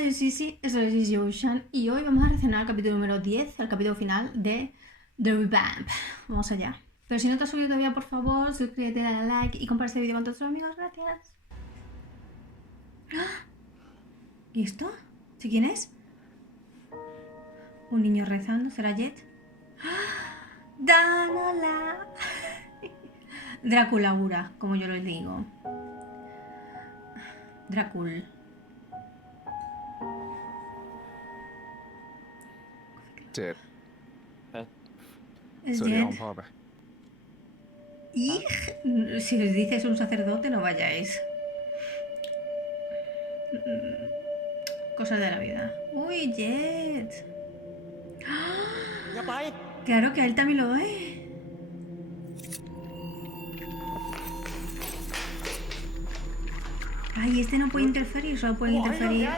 Ay, sí, eso es Easy Ocean. Y hoy vamos a reaccionar al capítulo número 10, al capítulo final de The Revamp. Vamos allá. Pero si no te has subido todavía, por favor, suscríbete, dale a like y comparte este vídeo con todos tus amigos. Gracias. ¿Y esto? ¿Sí quién es? Un niño rezando. ¿Será Jet? ¡Danola! Draculaura, como yo les digo. Dracul. เจ็ด Es สวัสดีห้อง Jet. พ่อปะ Si les dices un sacerdote, no vayáis. Cosas de la vida. Uy, Jet. Claro que a él también lo ve. Ay, este no puede interferir, solo puede interferir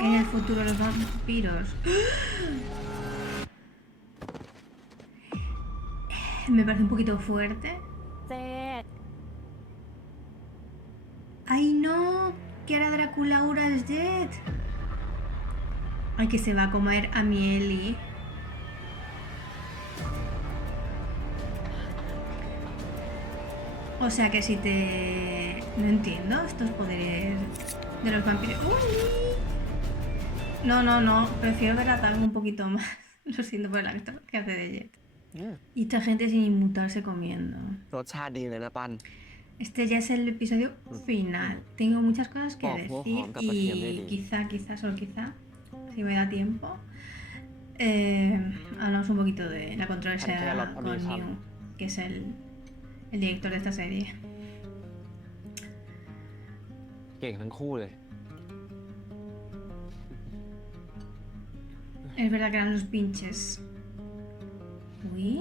en el futuro los vampiros. Me parece un poquito fuerte. ¡Ay, no! Que ahora Draculaura es Jet. Ay, que se va a comer a mi Ellie. O sea que si te... No entiendo estos poderes de los vampiros. ¡Uy! No. Prefiero ver a Tang un poquito más. Lo siento por el actor que hace de Jet. Y esta gente sin inmutarse comiendo. รสชาติดีเลยนะปัน Este ya es el episodio final. Tengo muchas cosas que decir y solo quizá, si me da tiempo, hablamos un poquito de la controversia con New, que es el director de esta serie. เก่งทั้งคู่เลย Es verdad que eran los pinches. Uy.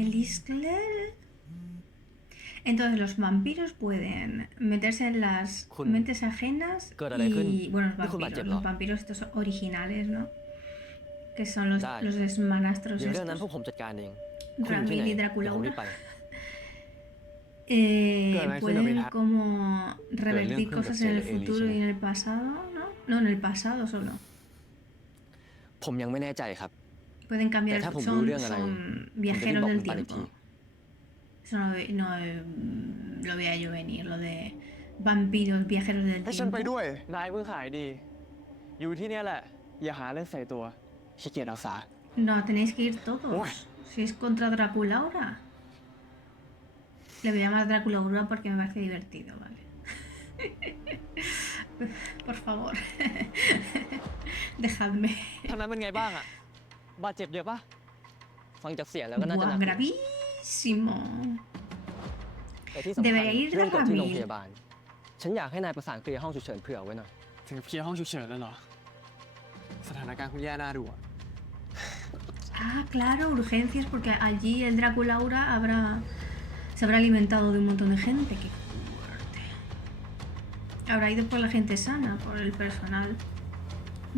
El Iskler. Entonces los vampiros pueden meterse en las mentes ajenas y... Bueno, los vampiros estos originales, ¿no? Que son los hermanastros เดี๋ยวเรื่องนั้น estos. พวกผมจัดการเอง คุณอยู่ที่ไหน Ramil y เดี๋ยวผมรีบ Draculaura. ไป Pueden como revertir cosas en el futuro y en el pasado, ¿no? No, en el pasado solo. ผมยังไม่แน่ใจครับ Pueden cambiar, Pero son, si no sé son nada, viajeros del yo te digo tiempo. Eso no lo veía yo venir, lo de vampiros, viajeros del ให้ฉันไป tiempo. ด้วย นายเพิ่งขายดี อยู่ที่เนี่ยแหละ อย่าหาเรื่องใส่ตัวขี้เกียจรักษา No, tenéis que ir todos. Si es contra Draculaura. Le voy a llamar Draculaura porque me parece divertido, ¿vale? Por favor. Dejadme. ทางนั้นเป็นไงบ้างอะบาดเจ็บเยอะปะ ฟังจากเสียงแล้วก็น่าจะหนั Buah, ก gravísimo. แต่ที่สำคัญ Debería ir เรื่องเกิดที่โรง Ramil. พยาบาล ฉันอยากให้นายประสานเคลียร์ห้องฉุกเฉินเผื่อไว้หน่อย ถึงเคลียร์ห้องฉุกเฉินแล้วเหรอ สถานการณ์คุณแย่น่าดูอะ Ah, claro, urgencias, porque allí el Draculaura se habrá alimentado de un montón de gente. Qué fuerte. Habrá ido por la gente sana, por el personal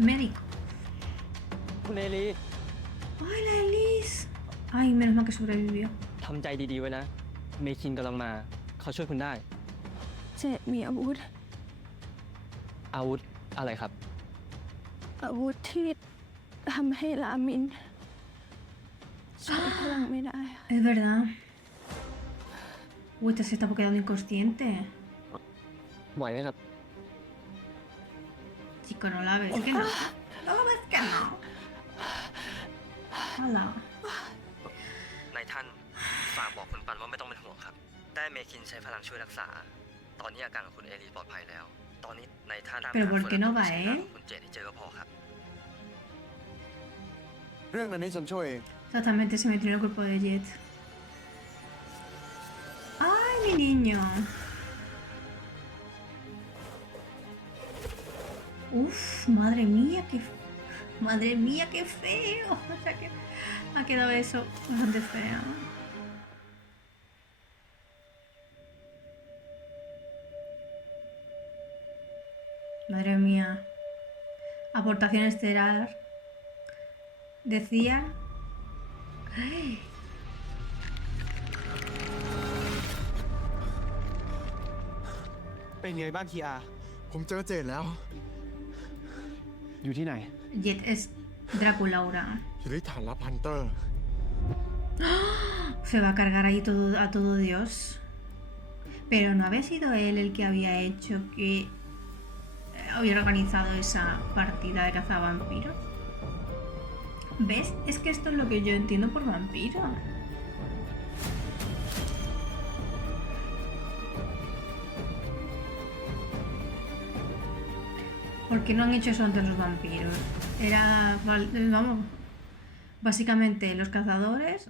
médico. คุณเอลี ¡Ay, la Elise! Ay, menos mal que sobrevivió. ทำใจดีๆไว้นะ เมคินกำลังมา เขาช่วยคุณได้ เจดมีอาวุธ อาวุธอะไรครับ อาวุธที่ทำให้รามินใช้พลังไม่ได้ Es verdad. Uy, esta se está quedando inconsciente. ไหวไหมครับ Chico, no la ves que no. No la ves que no. Hola. นายท่านฝากบอกคุณปันว่าไม่ต้องเป็นห่วงครับ ได้เมคินใช้พลังช่วยรักษา ตอนนี้อาการของคุณเอลีปลอดภัยแล้ว ตอนนี้นายท่าน Pero ¿por qué no va, คุณเจดให้เจอก็พอครับ เรื่องนั้นให้ฉันช่วยเอง Exactamente, se metió en el cuerpo de Jet. ¡Ay, mi niño! Uf, madre mía, qué feo. O sea que ha quedado eso bastante feo. Madre mía. Aportación estelar. Decía... ¡Ay! เป็นไงบ้างคีอา ผมเจอเจดแล้ว อยู่ที่ไหน Jet es Draculaura. อยู่ที่ฐานลับฮันเตอร์ Se va a cargar ahí todo, a todo Dios. Pero no había sido él el que había hecho que hubiera organizado esa partida de cazavampiros. ¿Ves? Es que esto es lo que yo entiendo por vampiro. ¿Por qué no han hecho eso antes los vampiros? Era, vamos, básicamente los cazadores,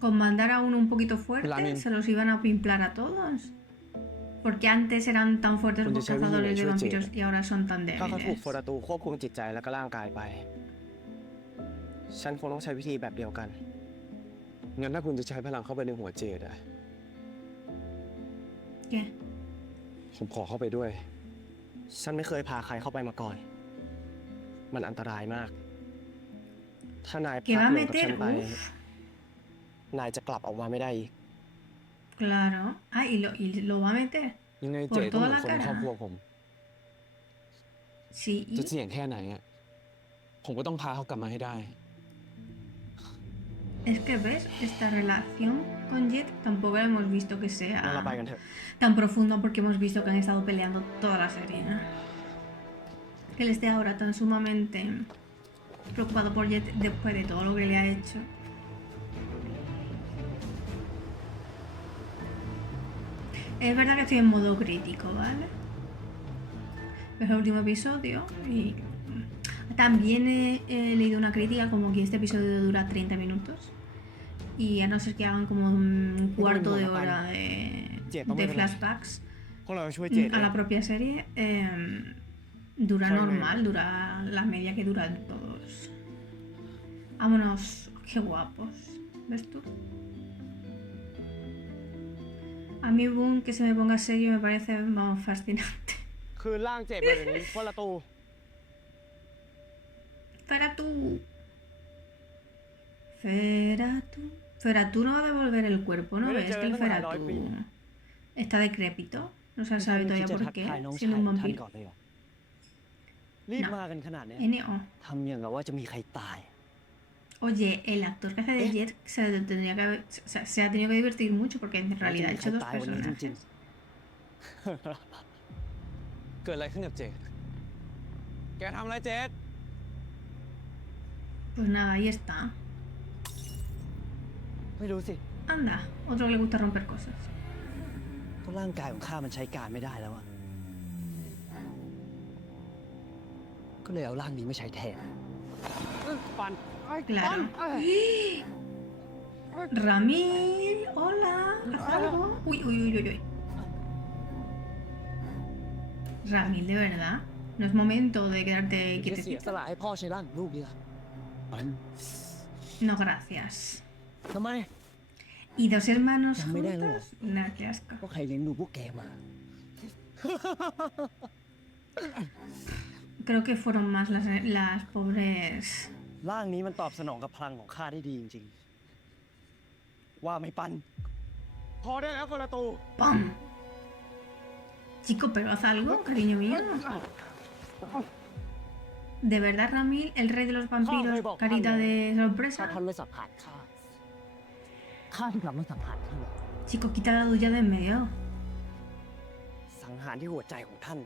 con mandar a uno un poquito fuerte, Lamin. se los iban a pimplar a todos. Porque antes eran tan fuertes los cazadores de vampiros y ahora son tan ถ้าเขาถูก débiles. โฟราตูควบคุมจิตใจและก็ร่างกายไป ฉันคงต้องใช้วิธีแบบเดียวกัน งั้นถ้าคุณจะใช้พลังเข้าไปในหัวเจดอะ ¿Qué? ผมขอเข้าไปด้วย ฉันไม่เคยพาใครเข้าไปมาก่อน มันอันตรายมาก ถ้านายพ Que ลา va ด a หลงกับฉัน meter. ไป Uf, นายจะกลับออกมาไม่ได้อีก claro. Ah, y lo va a meter. ยังไงเจดก็เหมือนคนในครอบครัวผม Sí. จะเสี่ยงแค่ไหนอะผมก็ต้องพาเขากลับมาให้ได้ Es que ves, esta relación con Jet tampoco la hemos visto que งั้นเราไป sea กันเถอะ tan profunda porque hemos visto que han estado peleando toda la serie. ¿No? Que él esté ahora tan sumamente preocupado por Jet después de todo lo que le ha hecho. Es verdad que estoy en modo crítico, ¿vale? Es el último episodio y también he leído una crítica como que este episodio dura 30 minutos y a no ser que hagan como un cuarto de hora de flashbacks พวกเราช่วยเจด a la propia serie, dura normal, dura la media que duran todos. Vámonos, qué guapos. ¿Ves tú? A mí Boom que se me ponga serio me parece vamos, fascinante. คือร่างเจดมาเดี๋ยวนี้โฟราตู Feratu. Feratu. Feratu no va a devolver el cuerpo, ¿no? Mira, ¿Ves ya que el vengo a la Feratu Loipi. está decrépito? No se sabe ไม่ todavía คิดจะ por ทัก qué, ทายน้อง siendo ชาย un ของท่าน vampiro. ก่อนเลยเหรอรีบมากันขนาดเนี้ย NO. ทำอย่างกับว่าจะมีใครตาย Oye, el actor que hace de Jet se ha tenido que divertir mucho porque en realidad ha hecho dos ตายวันนี้จริง personajes. เกิดอะไรขึ้นกับเจดแกทำอะไรเจด Pues nada, ahí está. ๆ ไม่รู้สิ Anda, otro que le gusta romper cosas. ก็ร่างกายของข้ามันใช้การไม่ได้แล้วอะก็เลยเอาร่างนี้มาใช้แทนปัน Claro. Ramil, hola, haz algo. Uy, uy, uy, uy, uy. Ramil, de verdad. No es momento de quedarte จะเสียส quietecito. ละให้พ่อใช้ร่างลูกดีล่ะปัน No, gracias. ทำไม ¿Y dos hermanos Ya me da algo. juntos? Nah, qué asco. ก็ใครเลี้ยงดูพวกแกมา Creo que fueron más las pobres. ร่างนี้มันตอบสนองกับพลังของข้าได้ดีจริงๆ ว่าไม่ปัน พอได้แล้วโฟราตู ¡Pam! Chico, pero haz algo, cariño mío. ¿De verdad, Ramil, el rey de los vampiros, carita de ถ้า sorpresa? ท่านไม่สัมผัสข้า ข้าที่กลับมาสัมผัสท่าน Chico, quita la duya de en medio. สังหารที่หัวใจของท่าน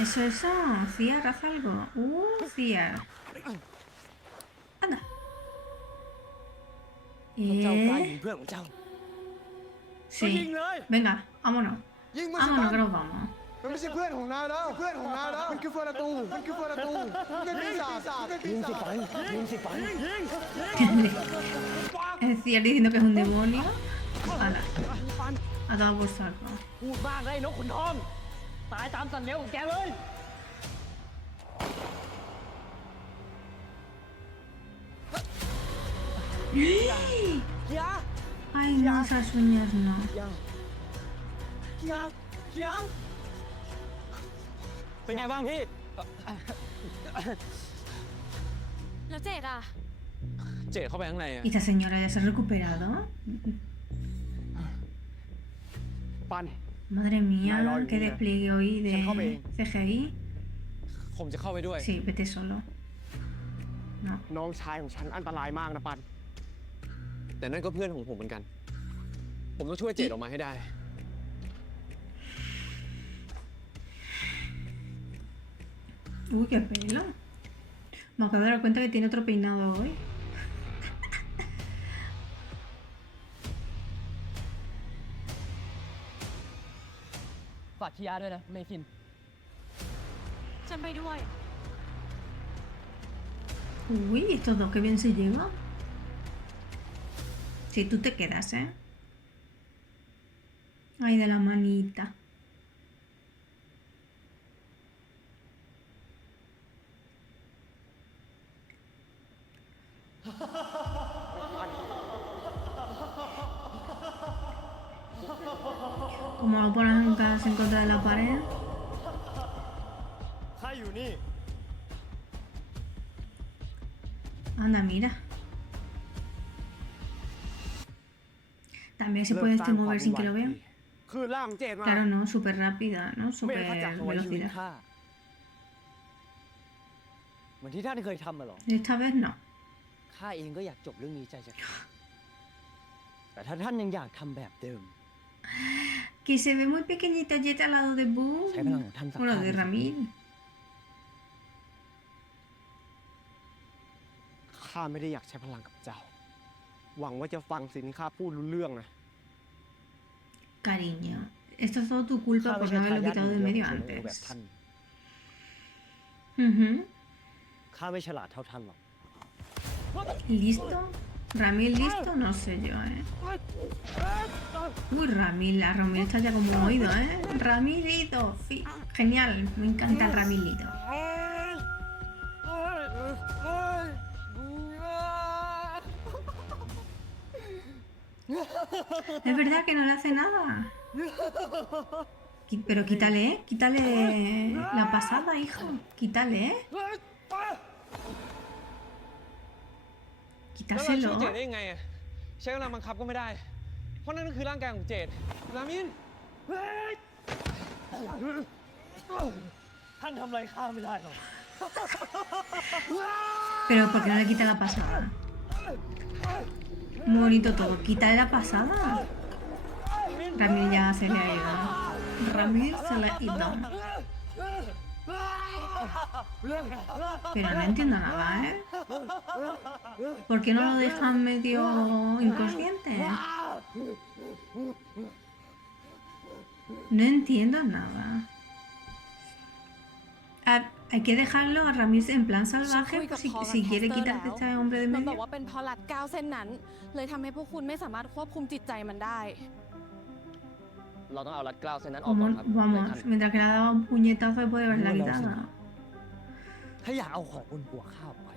Eso, Ciar, haz algo. Ciar. Anda. เจ้ากลายเป็นเพื่อนของเจ้า Sí. Venga, vámonos. ยิงมัน Vámonos, que nos vamos. มันไม่ใช่เพื่อนของนายแล้วเพื่อนของนายแล้วมันคือเฟอราตูมันคือเฟอราตูมันเป็นปีศาจมันเป็นปี ยิง ศา สิ จ ปันยิงสิปัน Es Ciar diciendo que es un demonio. Hala, ha dado por saco. พูดมากเลยนกขุนทอง ตายตามสันเลี้ยวของแกเลย ยา Ay, no, esas uñas no. เป็นไงบ้างพี่ แล้วเจดอ่ะ เจดเข้าไปข้างในอะ ¿Y esta señora ya se ha recuperado? ปัน Madre mía, Vale, qué mira. despliegue hoy de Se come. CGI. ผมจะเข้าไปด้วย Sí, vete solo. No. น้องชายของฉันอันตรายมากนะปัน แต่นั่นก็เพื่อนของผมเหมือนกัน ผมต้องช่วยเจดออกมาให้ได้ Uy, qué pelo. Me acabo de dar cuenta que tiene otro peinado hoy. ฝากคีอาด้วยนะ เมคิน ฉันไปด้วย Uy, estos dos que bien se llevan. Si tú te quedas, ¿eh? Ay, de la manita. Como lo ponen en contra de la pared. ข้าอยู่นี่ Anda, mira. También se puede mover sin que lo vean. คือร่างเจดมา Claro, no, súper rápida, ¿no? ไม่ Súper ได้ข้าจักรวรรดิชีวิต velocidad. ข้า เหมือนที่ท่านเคยทำมาหรอ Esta vez no. ข้าเองก็อยากจบเรื่องนี้ใจจะขาดแต่ถ้าท่านยังอยากทำแบบเดิม Que se ve muy pequeñita Jet al lado de Boo. ใช้พลังของท่านสัก Bueno, ครั้ง de Ramil. ข้าไม่ได้อยากใช้พลังกับเจ้า หวังว่าจะฟังสิ่งที่ข้าพูดรู้เรื่องนะ Cariño. Esto es todo tu culpa ข้า por ไม่ no ใช่ทา haberlo ยาท quitado ห de นึ่ง medio เดียวของแบบ antes. ท่าน Ujú. ข้าไม่ฉลาดเท่าท่านหรอก ¿Listo? ¿Ramil listo? No sé yo, ¿eh? Uy, Ramil está ya como oído, ¿eh? Ramilito. Genial. Me encanta el Ramilito. Es verdad que no le hace nada. Pero quítale, ¿eh? Quítale la pasada, hijo. Quítale, ¿eh? แล้วเราช่วย Quítaselo. เจดได้ยังไงอะใช้กำลังบังคับก็ไม่ได้ เพราะนั่นก็คือร่างกายของเจดรามิน ท่านทำอะไรข้าไม่ได้หรอก Pero ¿por qué no le quita la pasada? Muy bonito todo. Quítale la pasada. Ramil ya se le ha ido. Ramil se le ha ido. Pero no entiendo nada, ¿eh? ¿Por qué no lo dejan medio inconsciente? No entiendo nada. Hay que dejarlo a Ramil en plan ฉันคุ salvaje ยกับ si, พอล si และ quiere แคสเตอร์ quitarte แล้ว este hombre de มันบอก medio. ว่าเป็นเพราะรัดก้าวเส้นนั้น เลยทำให้พวกคุณไม่สามารถควบคุมจิตใจมันได้ เราต้องเอารัดเกล้าวเส้นนั้นออกก่อน Vamos, ครับ vamos, ท่าน mientras que le ha dado un puñetazo y puede haberla No, no, quitado. ถ้าอยากเอาของบนหัวข้าไป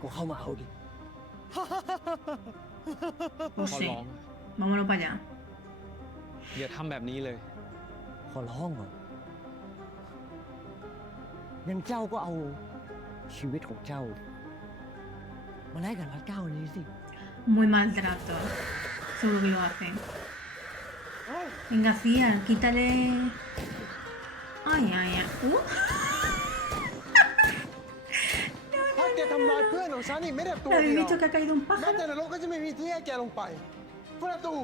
ก็เข้ามาเอาดิ Pues ขอ sí, ร้อง vámonos para allá. อย่าทำแบบนี้เลย ขอร้องเหรองั้นเจ้าก็เอาชีวิตของเจ้า มาแลกกับรัดเกล้าวนี้สิ Muy maltrato. Seguro que lo hacen. Venga, Cia, quítale. Ay, ay, ay. ถ้าแกทำลายเพื่อนของฉันอีกไม่ได้ตัว ¿Lo เดี habéis ยว visto que ha caído un แม้ pájaro? แต่นรกก็จะไม่มีที่ให้แกลงไปประตู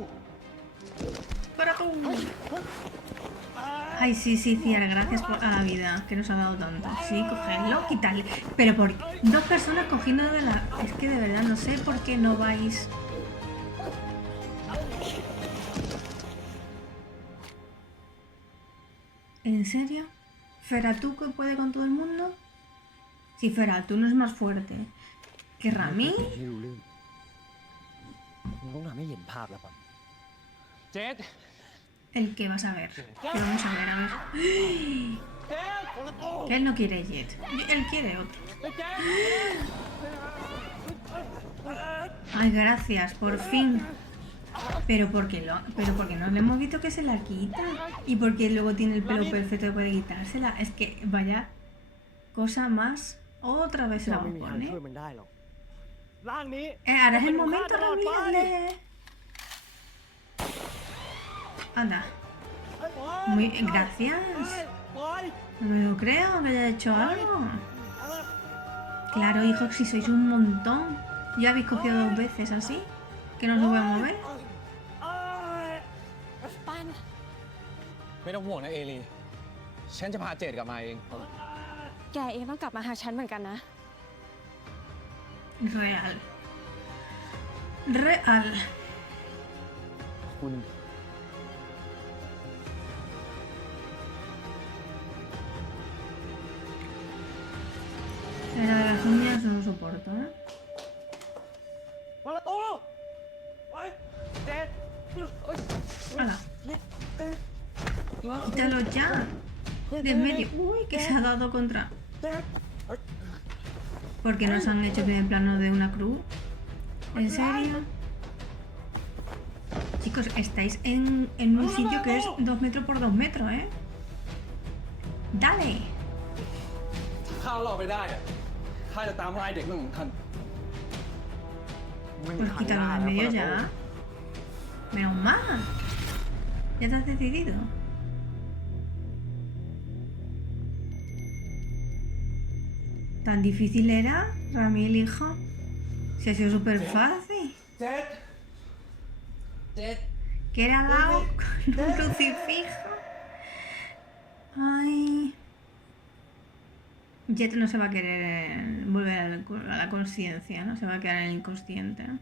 ¡Para tú! Ay, sí, sí, Ciar, gracias a la vida que nos ha dado tanto. Sí, cogerlo, quitarle. Pero por dos personas cogiendo de la. Es que de verdad no sé por qué no vais. ¿En serio? ¿Feratu que puede con todo el mundo? Si Feratu no es más fuerte que Rami. ไม่รู้เรื่องมึงต้องทำให้เห็นภาพแล้วป่ะ เจด El que vas a ver. Que vamos a ver, a ver. Que él no quiere Jet. Él quiere otro. Ay, gracias, por fin. Pero porque no le hemos visto que se la quita. Y porque luego tiene el pelo perfecto y puede quitársela. Es que vaya cosa más Otra vez se la เจ้าไม่มีทาง pone. ช่วยมันได้หรอก ร่างนี้ Ahora es el เป็นของข้า momento, ตลอดไป Ramírez. Anda. ปล่อย Muy ปล่อย gracias. ปล่อย No me lo creo que haya hecho algo. Claro, hijo, si sois un montón. Ya habéis cogido 2 veces así. Que no os voy a mover. ปัน ไม่ต้องห่วงนะเอลี ฉันจะพาเจดกลับมาเอง แกเองต้องกลับมาหาฉันเหมือนกันนะ Real. Real. คุณ La de las uñas no lo soporto, ¿eh? มาละโอ้ไปเจ็ด ¡Hala! ¡Quítalo ya! De en medio. ¡Uy! Que se ha dado contra. ¿Por qué nos han hecho primer plano de una cruz? ¿En serio? Chicos, estáis en un sitio que es 2 metros por 2 metros, ¿eh? ¡Dale! ถ้าเราไปได้อะข้าจะตามไล่เด็กนั่นของท่าน Pues quítalo de en medio ya. Menos mal. ¿Ya te has decidido? ¿Tan difícil era, Ramiel, hijo? Si ha sido súper fácil. เจ็ด เจ็ด Que era dado con un crucifijo. Ay. Jet no se va a querer volver a la conciencia, ¿no? Se va a quedar en el inconsciente, ¿no?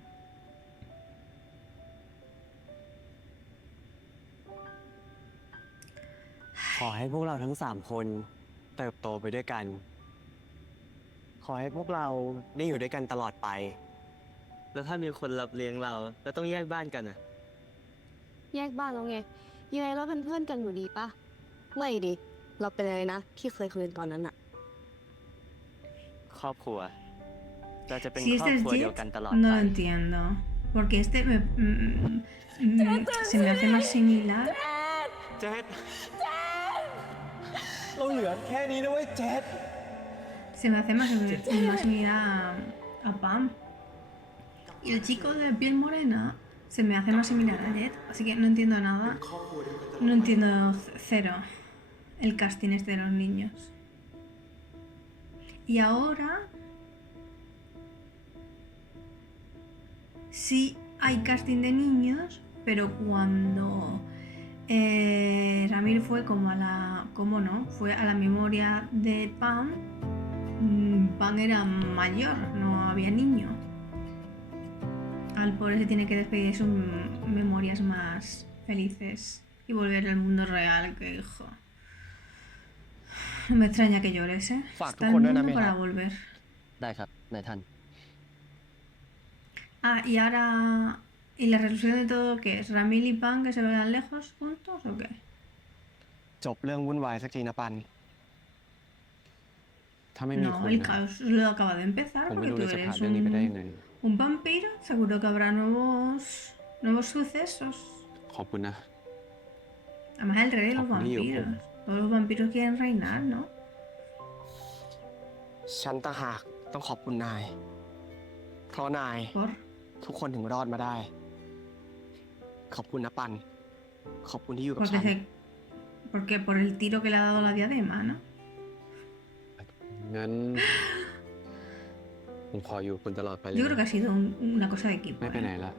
ขอให้พวกเราทั้ง 3 คนเติบโตไปด้วยกัน ขอให้พวกเราได้อยู่ด้วยกันตลอดไป แล้วถ้ามีคนรับเลี้ยงเราแล้วต้องแยกบ้านกันอะ แยกบ้านแล้วไง ยังไงเราเป็นเพื่อนกันอยู่ดีปะไม่ดิ เราเป็นอะไรนะ ที่เคยคุยกันตอนนั้นอะ ครอบครัว เราจะเป็น Si ครอบ este ครัว es เดียว Jet, กันตลอด no ไป lo entiendo. Porque este se me hace más similar. เจ็ดเราเหลือแค่นี้นะเว้ยเจ็ด Se me hace más similar a Pam. Y el chico de piel morena se me hace más similar a Jet. Así que no entiendo nada. No entiendo cero el casting este de los niños. Y ahora sí hay casting de niños, pero cuando Ramir fue como a la... ¿Cómo no? Fue a la memoria de Pam. Pam era mayor, no había niño. Al pobre se tiene que despedir de sus memorias más felices y volver al mundo real, que hijo. No me extraña que llores, ¿eh? Fuck, Está el con una mundo mira. para volver. ได้ครับนายท่าน Ah, y ahora... ¿Y la resolución de todo qué es? ¿Ramil y Pan que se vean lejos juntos o qué? จบเรื่องวุ่นวายสักทีนะปัน ถ้าไม่มีคุ No, ณ el นะ caos lo acaba de empezar ผมไม่ porque รู้ tú ว่าจะผ่าน eres เรื่องนี้ไปได้ยังไง un vampiro. Seguro que habrá nuevos sucesos. ขอบคุณนะ Además el rey de los Ojo, lío, vampiros. Todos los vampiros quieren reinar, ¿no? ฉันต่างหากต้องขอบคุณนาย เพราะนาย Por... ทุกคนถึงรอดมาได้ ขอบคุณนะปัน ขอบคุณที่อยู่กับ Porque, ฉัน porque por el tiro que le ha dado la diadema, ¿no? งั้น ผมขออยู่กับคุณตลอดไปเลย Yo creo que นะ ha sido una cosa de equipo. ไม่ไป ¿eh? ไหนละ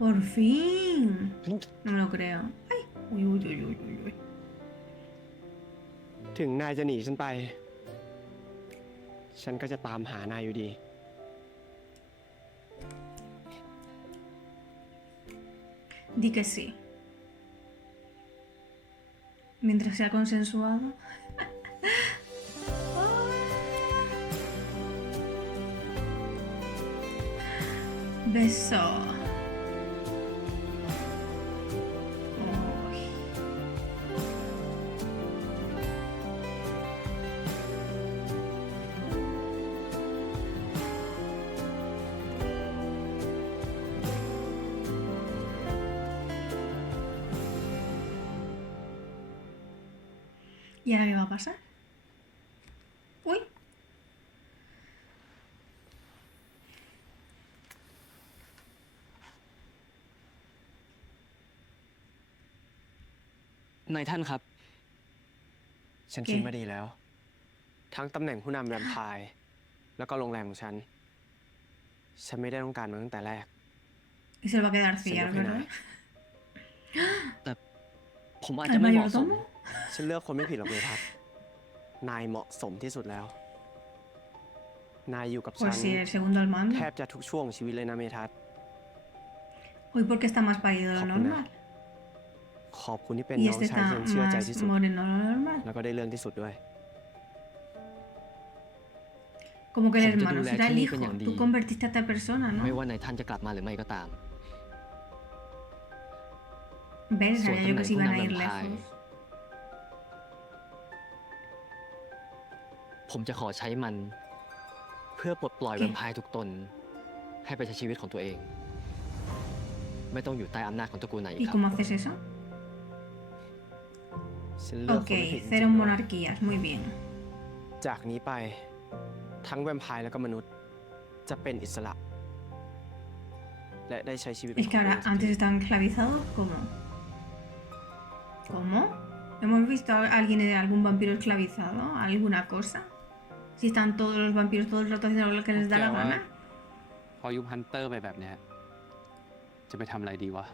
Por fin. No me lo creo. Ay. Uy, uy, uy, uy, uy, uy. ถึงนายจะหนีฉันไป ฉันก็จะตามหานายอยู่ดี Di que sí. Mientras sea consensuado. Beso. Uy. ¿Y ahora qué va a pasar? Uy, นายท่านครับ ฉันคิดมาดีแล้ว ทั้งตำแหน่งผู้นำแวมไพร์แล้วก็โรงแรมของฉัน ฉันไม่ได้ต้องการมันตั้งแต่แรก Y se lo va a quedar ฉันย fiel, กให้นา ¿verdad? ย แต่ผมอาจจะไม่เหมาะสม ¿Mayordomo? ฉันเลือกคนไม่ผิดหรอกเมทัศน์นายเหมาะสมที่สุดแล้ว นายอยู่กับฉั Pues น sí, el segundo al mando. แทบจะทุกช่วงชีวิตเลยนะเมทัศน์ Hoy porque está más pálido de lo Joder. normal. ขอบคุณที่เป็น Y น้อง este ชาย está ที่ฉันเชื่อใจที่ más สุด moreno de lo normal. แล้วก็ได้เรื่องที่สุดด้วย Como que el Como tú hermano le será el has hijo. hecho Tú convertiste a esta persona, ไม่ ¿no? ว่านายท่านจะกลับมาหรือไม่ก็ตาม ¿Ves? Sobre Sabía yo que se iban a ir una vampire. lejos. ผมจะขอใช้มัน เพื่อปลดปล่อย โอเค แวมไพร์ทุกตน ให้ไปใช้ชีวิตของตัวเอง ไม่ต้องอยู่ใต้อำนาจของตระกูลไหนอี ¿Y กครับ cómo haces eso? ฉันเลือกคน Ok, ไม่ผิดจริง cero ๆด้วย monarquías. Muy bien. จากนี้ไป ทั้งแวมไพร์และก็มนุษย์ จะเป็นอิสระ และได้ใช้ชีวิตเป็น Es ข que องตัวเอ ahora ง antes estaban esclavizados. ¿Cómo? ¿Cómo? ¿Hemos visto a alguien de algún vampiro esclavizado? ¿Alguna cosa? Si están todos los vampiros todo el rato haciendo lo que les da la gana. พอยุบฮันเตอร์ไปแบบเนี้ยจะไปทำอะไรดีวะ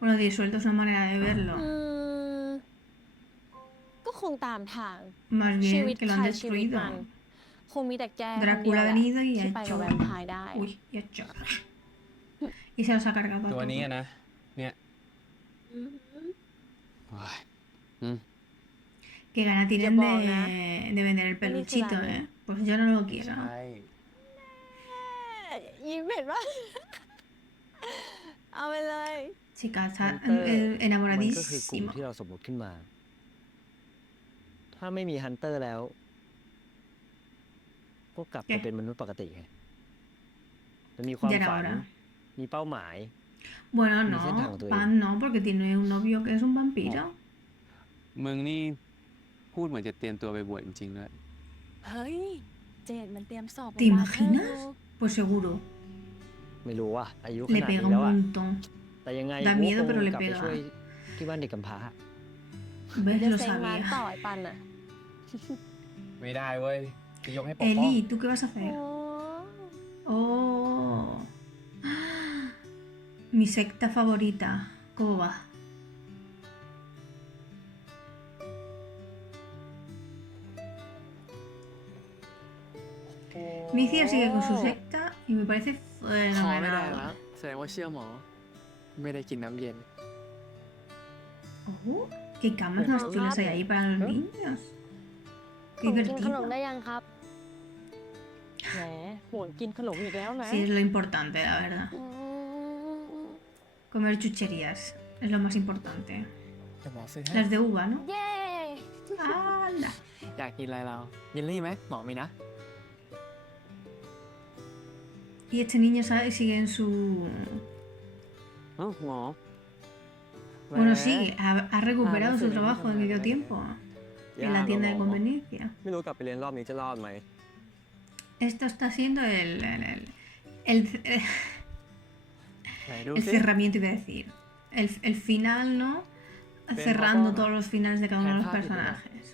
Bueno, disuelto es una manera de verlo. ก็คงตามทาง Más ชี bien วิต que lo ใค han รชีวิต destruido. มัน คงมีแต่แก Drácula ha คนเดียว venido แหละ y ha ที่ไปกับ hecho... แวมไพร์ได้ Uy, y ha hecho... Y se los ha cargado a ตัวนี้ todos. นะ เนี่ยโอ้ย Qué gana tienen Yo puedo, ¿no? de vender el peluchito, Felicidades. ¿eh? Pues yo no lo quiero. ใช่ ยิ้มเห็นปะ เอาไปเลย Chica, está ฮันเตอร์มันก็คือกลุ่ม enamoradísimo. ที่เราสมมติขึ้นมา ถ้าไม่มีฮันเตอร์แล้ว ก็กลับไปเป็นมนุษย์ปกติไงจะมีความ Ya era ฝัน hora. มีเป้าหมาย Bueno, Ni se no, tanto, Pan no, porque tiene un novio que es un vampiro. มึงนี่พูดเหมือนจะเตรียมตัวไปบวชจริงๆด้วย เฮ้ย เจดมันเตรียมสอบ ¿Te imaginas? Pues seguro. ไม่รู้ว่าอายุข Le นาด pega นี้ un แล้วอะ montón. แต่ยังไง Da กู miedo, ก็ค pero ง le กลับไป pega. ช่วยที่บ้านเด็กกำพร้า ¿Ves? จะ Lo เซ็งร้าน sabía. ต่อไอ้ปันอ่ะ ไม่ได้เว้ย จะยกให้ปกป้อง Eli, ¿tú qué vas a โอ้ hacer? Oh. Mi secta favorita. ¿Cómo va? Mi tía sigue con su secta y me parece คอไม่ได้ fenomenal. แล้วแสดงว่าเชื่อหมอ ไม่ได้กินน้ำเย็น Oh, qué camas más chulas hay ahí para los niños. ผ Qué มกินขนม divertido. ได้ยังครับ แหมโหนกินขนมอีกแล้วนะ Sí, es lo importante, la verdad. อืม Comer chucherías es lo más importante. แต่หมอซื้อให้ Las de uva, ¿no? เย้ ¡Hala! อยากกินอะไรเราเยลลี่ไหมหมอมีนะ Y este niño sigue en su... เอ้าหมอ Bueno, sí, ha recuperado no su sé, trabajo no en sé, medio no sé. tiempo. En la ยาก tienda de เหรอ conveniencia. ไม่รู้กลับไปเรียนรอบนี้จะรอดไหม Esto está siendo el,ไหนดู el สิ cerramiento, iba a decir. El final, ¿no? Cerrando todos los finales de cada uno de los personajes.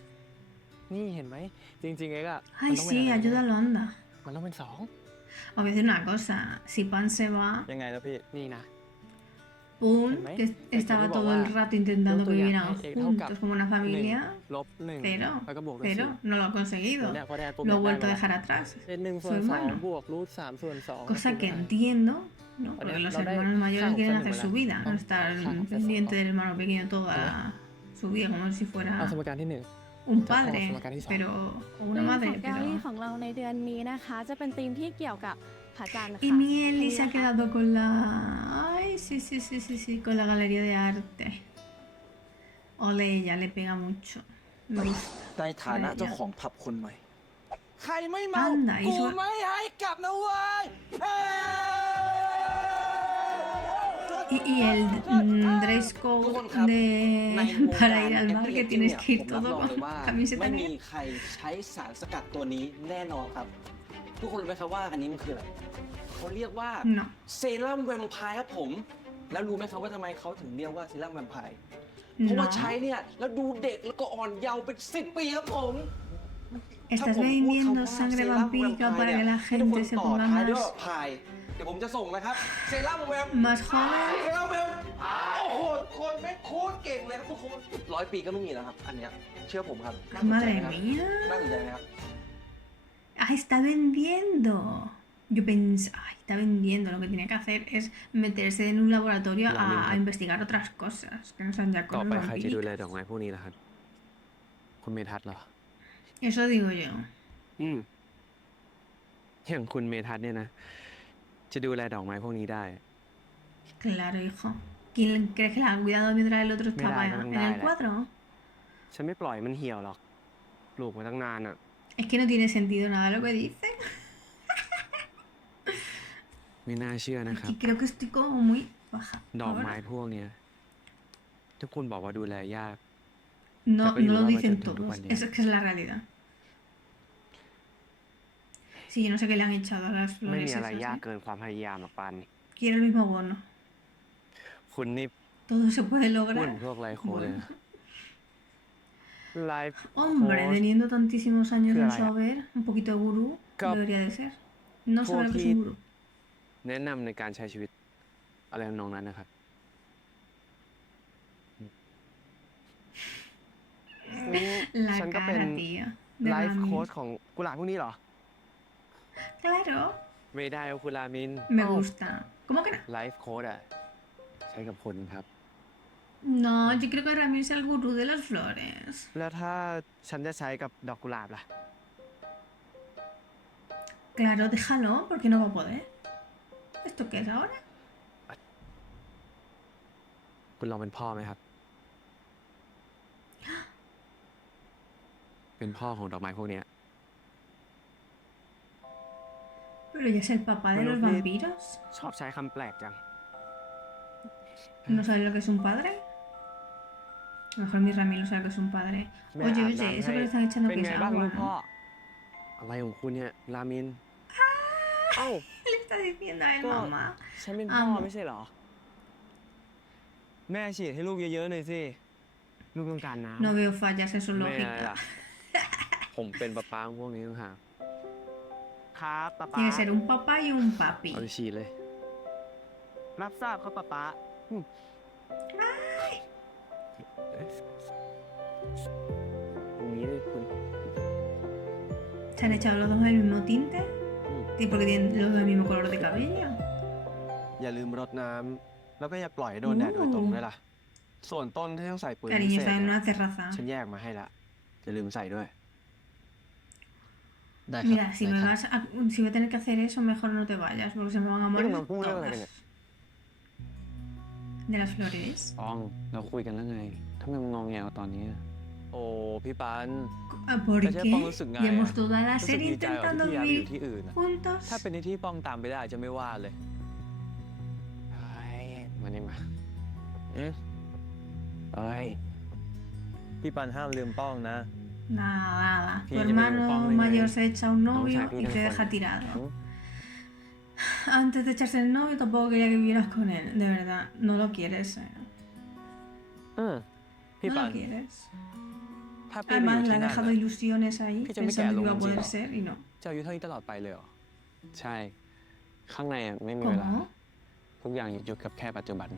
นี่เห็นไหม จริงๆเองอะมัน Ay, ต้องเป็น sí, อะไรนะ ayúdalo, anda. มันต้องเป็นสอง Os voy a decir una cosa. Si Pan se va, ยังไงแล้วพี่ นี่นะ Pun, ¿Ves? que Es estaba que todo digo, el va, rato intentando yo que estoy vivieran aquí, juntos como una หนึ่ง familia, ลบหนึ่ง pero, แล้วก็บวกด้วย pero no lo ha 4 conseguido. เนี่ยพอได้ปุ๊บ Lo ha ได้ vuelto a มา dejar atrás. เป็น1 Su ส่วน hermano. 2บวกรูท3ส่วน2 Cosa que entiendo, ¿no? Vale, Porque los lo de hermanos mayores Hank quieren fue hacer su Nicolás. vida, no Hank, estar Hank, pendiente Hank. del hermano pequeño toda su vida, como si เอา fuera สมการที่หนึ่ง un Hank, padre, Hank, Hank. pero o ธี una ม madre, ของแกลลี่ pero... ของเราในเดือนนี้นะคะ จะเป็นธีมที่เกี่ยวกับพระจันทร์ค่ะ Y mi Eli se ha นะคะ quedado con la... Ay, sí, sí, sí, sí, sí, con la galería de arte. Ole, ella le pega mucho. Me gusta. ในฐานะ Ella. เจ้าของผับคนใหม่ ใครไม่เมา Anda, y กู su... ไม่ให้กลับนะเว้ยเฮ้ย Y el dress code para ir al bar que tienes que ir ผมรับ todo รองเลย con ว่า camiseta ไม่มี negra. ใครใช้สารสกัดตัวนี้แน่นอนครับ ทุกคนรู้ไหมครับว่าอันนี้มันคืออะไรเขาเรียกว่า No. เซรั่มแวมไพร์ครับผม แล้วรู้ไหมครับว่าทำไมเขาถึงเรียกว่าเซรั่มแวมไพร์ เพราะว่า No. ใช้เนี่ยแล้วดูเด็กแล้วก็อ่อนเยาว์เป็น10 ปีครับผม Estás vendiendo sangre vampírica para que la gente se ponga ท้ายด้วย más, พายเดี๋ยวผมจะส่งนะครับเซรั่มแวม más joven. เซรั่มแวมโอ้โหคนแม่งโคตรเก่งเลยครับทุกคน100 ปีก็ไม่มีแล้วครับ อันเนี้ยเชื่อผมครับน่าสนใจ Madre ไหมครับ mía. น่าสนใจไหมครับ Ah, está vendiendo. Yo pensé, ay, está vendiendo. Lo que tiene que hacer es meterse en un laboratorio a investigar otras cosas que no sean ya ต่อ cosas ไปใครจะดูแล vampíricas. ดอกไม้พวกนี้ล่ะครับ คุณเมทัศน์เหรอ Eso digo yo. อย่างคุณเมทัศน์เนี่ยนะ จะดูแลดอกไม้พวกนี้ได้ Claro, hijo. ¿Quién crees que la ha cuidado mientras el otro estaba Mira, en mira, el mira. cuadro? ฉันไม่ปล่อยมันเหี่ยวหรอก ปลูกมาตั้งนานอ่ะ Es que no tiene sentido nada lo que dice. ไม่น่าเชื่อนะครับ Aquí creo que estoy como muy baja. ดอกไม้ ahora. พวกเนี้ยทุกคนบอกว่าดูแลยาก No, Pero no lo yo lo dicen voy a intentar todos. compañero. Es que es la realidad. Sí, yo no sé qué le han echado a las ไม่ flores มีอะไร esas, ยาก ¿eh? เกินความพยายามหรอกปัน Quiero el mismo bono. คุณนี่ Todo se puede พูด lograr. พวกไรโคเลย Bueno. ไลฟ์ Hombre, teniendo tantísimos años en Claro. saber, un poquito de gurú, Cap- debería de ser. No sabe lo que es un Porque- gurú. แนะนำในการใช้ชีวิต อะไรทำนองนั้นนะครับ La ฉันก็เป็น cara, tía. De ไลฟ์ Rami. โค้ชของกุหลาบพวกนี้เหรอ Claro. ไม่ได้ครับคุณรามิน Me gusta. ¿Cómo que no? ไลฟ์โค้ดอ่ะ ใช้กับคนครับ No, yo creo que Rami es el gurú de las flores. แล้วถ้าฉันจะใช้กับดอกกุหลาบล่ะ Claro, déjalo, porque no va a poder. ¿Esto qué es ahora? คุณลองเป็นพ่อไหมครับ เป็นพ่อของดอกไม้พวกเนี้ย Pero ya es el papá de Bueno, los que- vampiros. ชอบใช้คำแปลกจัง ¿No sabe lo que es un padre? A lo mejor mi Rami no sabe lo que es un padre. Me Oye, hablan, oye, eso que hey. le están echando เป็น que ไง es บ้าง agua, ลูกพ่อ ¿no? อะไรของคุณเนี่ย รามิน เอ้า Le está diciendo a él, Todo. mamá. ฉันเป็นพ่อ Amo. ไม่ใช่เหรอ แม่ฉีดให้ลูกเยอะๆหน่อยสิ ลูกต้องการน้ำ No veo fallas en su ไม่อะไร lógica. ล่ะ ผมเป็นป้าป้าของพวกนี้ต่างหาก ครับป๊าป๊า Tiene que ser un papá y un papi. เอาไปฉีดเลย รับทราบครับป๊าป๊า ตรงนี้เลยคุณ ¿Se han echado los dos el mismo tinte? ¿Y porque tienen los dos el mismo color de cabello? อย่าลืมรดน้ำ แล้วก็อย่าปล่อยให้โดนแดดโดยตรงด้วยล่ะ ส่วนต้นที่ต้องใส่ปุ๋ย Cariño, พิเศษ está en เนี่ย una terraza. ฉันแยกมาให้ละ อย่าลืมใส่ด้วย ได้ครับ Mira, si ได้ me ครับ vas a, si voy a tener que hacer eso, mejor no te vayas, porque se me van a morir no puedo, todas. Lorena. De las flores. ออง เราคุยกันแล้วไงทำไมมึงงองแงวตอนนี้ โอ้พี่ปัน Ah, ¿por แต่ใช่ป้อง qué? รู้สึกไง Llevamos อะ toda la รู้สึก serie ดีใจเหรอ intentando ที่พี่ย้ายไปอยู่ vivir ที่อื่นอะ juntos. ถ้าเป็นในที่ป้องตามไปได้จะไม่ว่าเลย เฮ้ย มานี่มาเอ้ย พี่ปันห้ามลืมป้องนะ Nada, nada. Tu Que yo me hermano pongo en mayor el- se echa un novio aquí y en el te deja fondo. tirado. Antes de echarse el novio tampoco quería que vivieras con él, de verdad. No lo quieres, ¿eh? พี่ No ปัน lo quieres. ถ้าพี่ไปอ Además, ยู่ le ที่ ha นั่น dejado อะ ilusiones ahí, Que yo me pensando quedo que iba a un poder chico. ser y no. จะอายุเท่านี้ตลอดไปเลยเหรอ ใช่ ข้างในอะไม่มีเวลา ¿Cómo? ทุกอย่างอยู่กับแค่ปัจจุบัน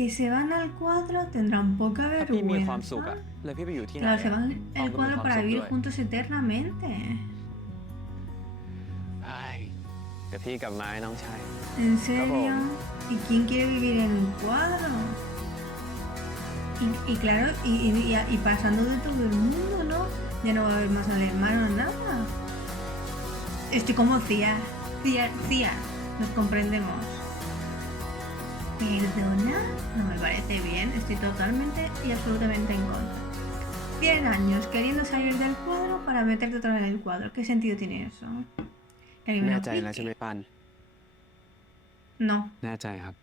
Que se van al cuadro tendrán poca ถ้าพี่มีความสุข vergüenza. อะเลยพี่ไปอยู่ที่ไหน Claro, se อะ van ป้อง al ก็มี cuadro ความ para สุข vivir ด้วย juntos eternamente. เฮ้ยเดี๋ยวพี่กลับมาให้น้องชาย ¿En serio? ¿Y quién quiere vivir en un cuadro? Y claro, y pasando de todo el mundo, ¿no? Ya no va a haber más al hermano, nada. Estoy como Cía, nos comprendemos. ¿Perdona? No me parece bien, estoy totalmente y absolutamente en contra. 100 años queriendo salir del cuadro para meterte otra vez en el cuadro. ¿Qué sentido tiene eso? ¿Que alguien me แน่ lo ใจแล้วใช่ไหม explique? ปัน No. แน่ใจครับ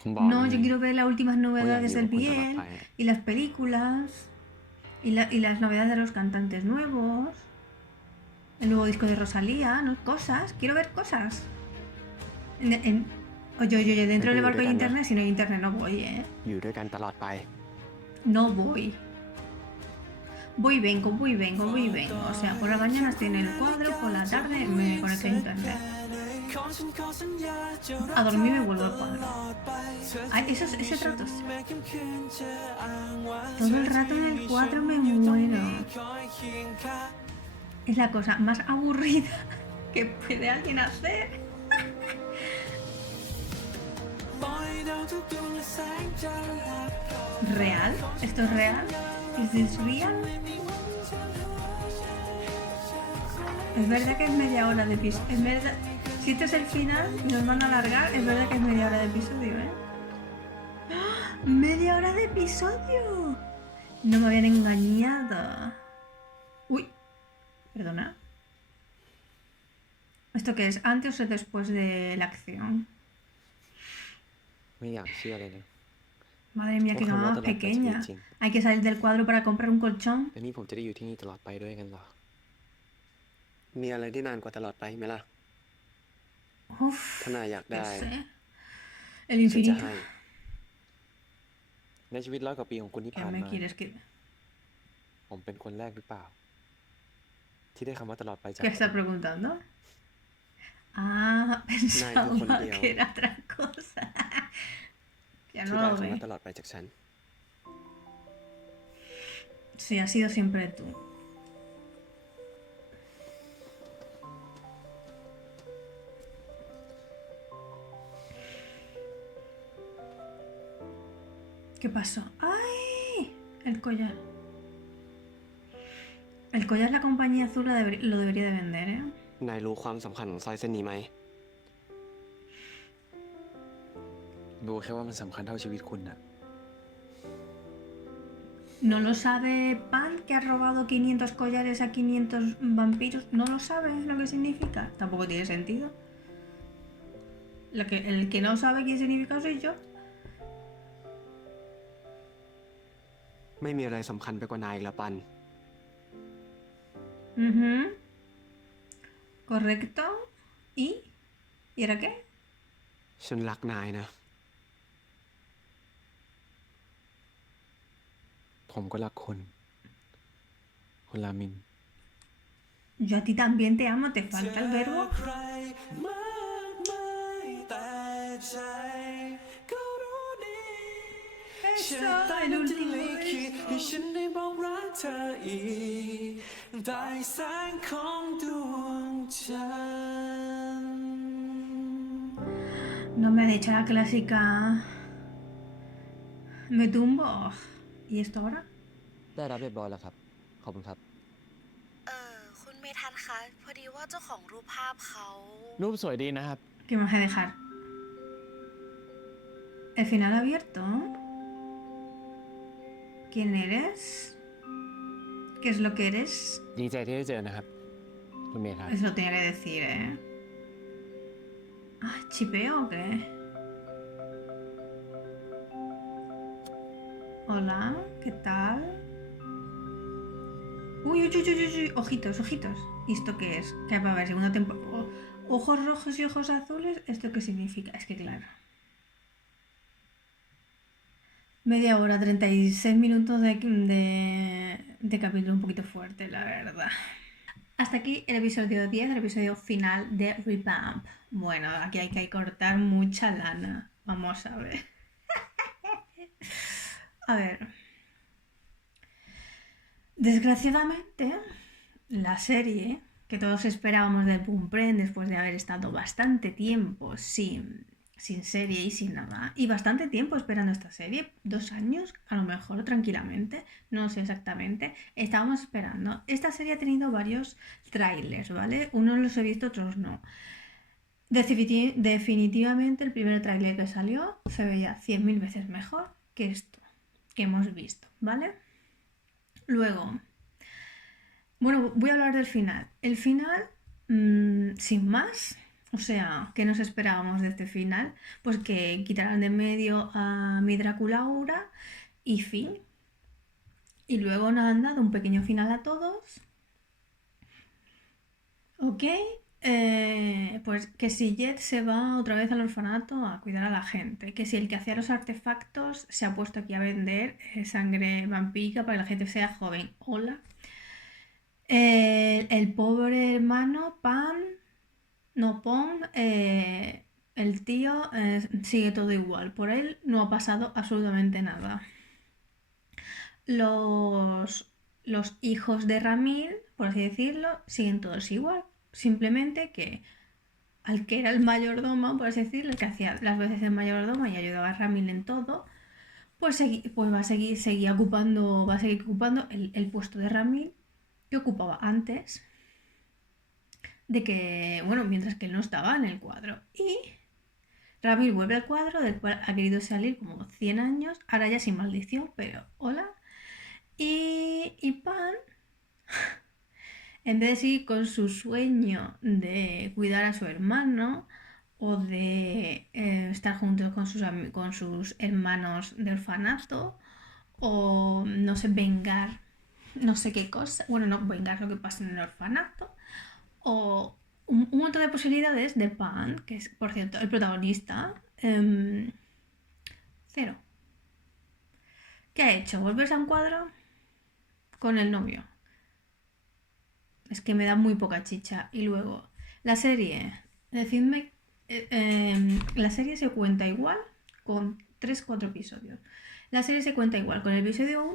ผมบอก No, แล้ว yo ไง quiero ver las últimas ว่าอยาก novedades อยู่กับ del คุณตลอด bien ไปอะ y las películas y las novedades de los cantantes nuevos, el nuevo disco de Rosalía, ¿no? Cosas, quiero ver cosas. Oye, dentro del barco hay internet, si no hay internet no voy, ¿eh? อยู่ด้วยกันตลอดไป No voy. Voy, vengo, voy, vengo, voy, vengo. O sea, por las mañanas tiene el cuadro, por la tarde me conecto a internet. A dormir me vuelvo al cuadro. Ay, ese trato sí. Todo el rato en el cuadro me muero. Es la cosa más aburrida que puede alguien hacer. ¿Real? ¿Esto es real? ¿Es this real? Es verdad que es media hora de episodio. Es verdad. Si este es el final y nos van a alargar, es verdad que es media hora de episodio, ¿eh? ¡Ah! ¡Media hora de episodio! No me habían engañado. Uy, perdona. ¿Esto qué es? ¿Antes o después de la acción? ไม่อยากเชื่อเลยนะ Madre mía, qué cama más pequeña. Hay que salir del cuadro para comprar un colchón. แล้วนี่ผมจะได้อยู่ที่นี่ตลอดไปด้วยกันเหรอ มีอะไรที่นานกว่าตลอดไปไหมล่ะ Uf, ถ้านายอยาก no ได้ sé. El ฉันจะ infinito. ให้ ในชีวิต100 กว่าปีของคุณที่ ¿Qué ผ่าน me มา quieres que...? ผมเป็นคนแรกหรือเปล่า ที่ได้คำว่าตลอดไปจาก ¿Qué está preguntando? Ah, pensaba Nike, que era otra cosa. Ya ที่ no ได้ lo คำว่า ve. ตลอดไปจากฉัน Sí, ha sido siempre tú. ¿Qué pasó? ¡Ay! El collar. El collar la compañía azul lo debería de vender, ¿eh? นายรู้ความสำคัญของสร้อยเส้นนี้ไหม รู้แค่ว่ามันสำคัญเท่าชีวิตคุณน่ะ ¿No lo sabe Pan que ha robado 500 collares a 500 vampiros? ¿No lo sabe lo que significa? Tampoco tiene sentido. El que no sabe qué significa soy yo. ไม่มีอะไรสำคัญไปกว่านายอีกแล้วปัน Ujú. Correcto. ¿Y? ¿Y ahora qué? ฉันรักนายนะ ผมก็รักคุณ คุณรามิน Yo a ti también te amo, ¿te falta el verbo? Eso, el último beso. No me ha dicho la clásica. Me tumbo. ¿Y esto ahora? ได้รับเรียบร้อยแล้วครับ ขอบคุณครับ คุณเมทันคะ พอดีว่าเจ้าของรูปภาพเขา รูปสวยดีนะครับ ¿Qué me vas a dejar? ¿El final abierto? ¿Quién eres? ¿Qué es lo que eres? ดีใจที่ได้เจอนะครับ คุณเมธครับ Eso lo tenía que decir, ¿eh? Ah, ¿chipeo o qué? Hola, ¿qué tal? Uy, uy, uy, uy, uy, uy, ojitos, ojitos. ¿Y esto qué es? ¿Qué va a haber segunda temporada? ¿Ojos rojos y ojos azules? ¿Esto qué significa? Es que claro. Media hora, 36 minutos de capítulo un poquito fuerte, la verdad. Hasta aquí el episodio 10, el episodio final de Revamp. Bueno, aquí hay que cortar mucha lana. Vamos a ver. A ver. Desgraciadamente, la serie que todos esperábamos de Pumpren después de haber estado bastante tiempo sin serie y sin nada, y bastante tiempo esperando esta serie, 2 años a lo mejor tranquilamente, no sé exactamente, estábamos esperando. Esta serie ha tenido varios trailers, ¿vale? Unos los he visto, otros no. Definitivamente el primer tráiler que salió se veía 100.000 veces mejor que esto que hemos visto, ¿vale? Luego, bueno, voy a hablar del final. El final, sin más, o sea, ¿qué nos esperábamos de este final? Pues que quitaran de en medio a mi Draculaura y fin. Y luego nos han dado un pequeño final a todos. ¿Ok? Pues que si Jet se va otra vez al orfanato a cuidar a la gente, que si el que hacía los artefactos se ha puesto aquí a vender sangre vampírica para que la gente sea joven. Hola. El pobre hermano Pan, no Pon, el tío sigue todo igual. Por él no ha pasado absolutamente nada. Los hijos de Ramil, por así decirlo, siguen todos igual. Simplemente que al que era el mayordomo, por así decirlo, el que hacía las veces de mayordomo y ayudaba a Ramil en todo, pues va a seguir ocupando el puesto de Ramil que ocupaba antes de que, bueno, mientras que él no estaba en el cuadro. Y Ramil vuelve al cuadro, del cual ha querido salir como 100 años, ahora ya sin maldición, pero hola. Y Pan, en vez de seguir con su sueño de cuidar a su hermano o de estar juntos con sus hermanos de orfanato o, no sé, vengar no sé qué cosa, bueno, no vengar lo que pasa en el orfanato o un montón de posibilidades de Pan, que es, por cierto, el protagonista, cero. ¿Qué ha hecho? ¿Volverse a un cuadro? Con el novio. Es que me da muy poca chicha. Y luego, la serie. Decidme. La serie se cuenta igual con 3-4 episodios. La serie se cuenta igual con el episodio 1.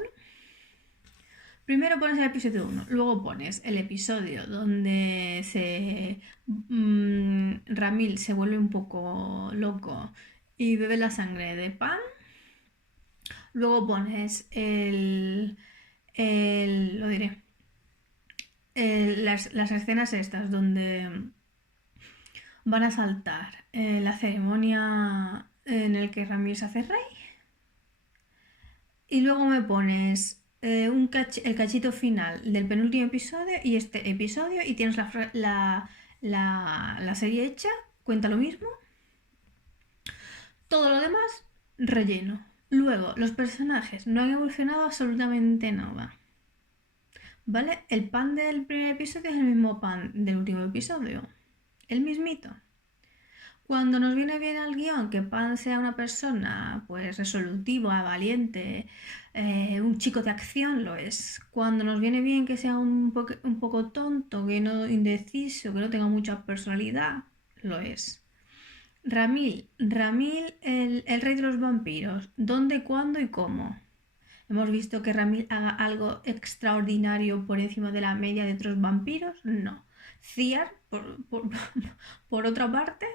Primero pones el episodio 1, luego pones el episodio donde Ramil se vuelve un poco loco y bebe la sangre de Pan. Luego pones lo diré, las escenas estas donde van a saltar la ceremonia en el que Ramil se hace rey. Y luego me pones el cachito final del penúltimo episodio y este episodio y tienes la serie hecha, cuenta lo mismo. Todo lo demás, relleno. Luego, los personajes no han evolucionado absolutamente nada. ¿Vale? El Pan del primer episodio es el mismo Pan del último episodio. El mismito. Cuando nos viene bien al guión que Pan sea una persona pues resolutiva, valiente, un chico de acción, lo es. Cuando nos viene bien que sea un poco tonto, que no indeciso, que no tenga mucha personalidad, lo es. Ramil, el rey de los vampiros. ¿Dónde, cuándo y cómo? ¿Hemos visto que Ramil haga algo extraordinario por encima de la media de otros vampiros? No. Ciar, por otra parte,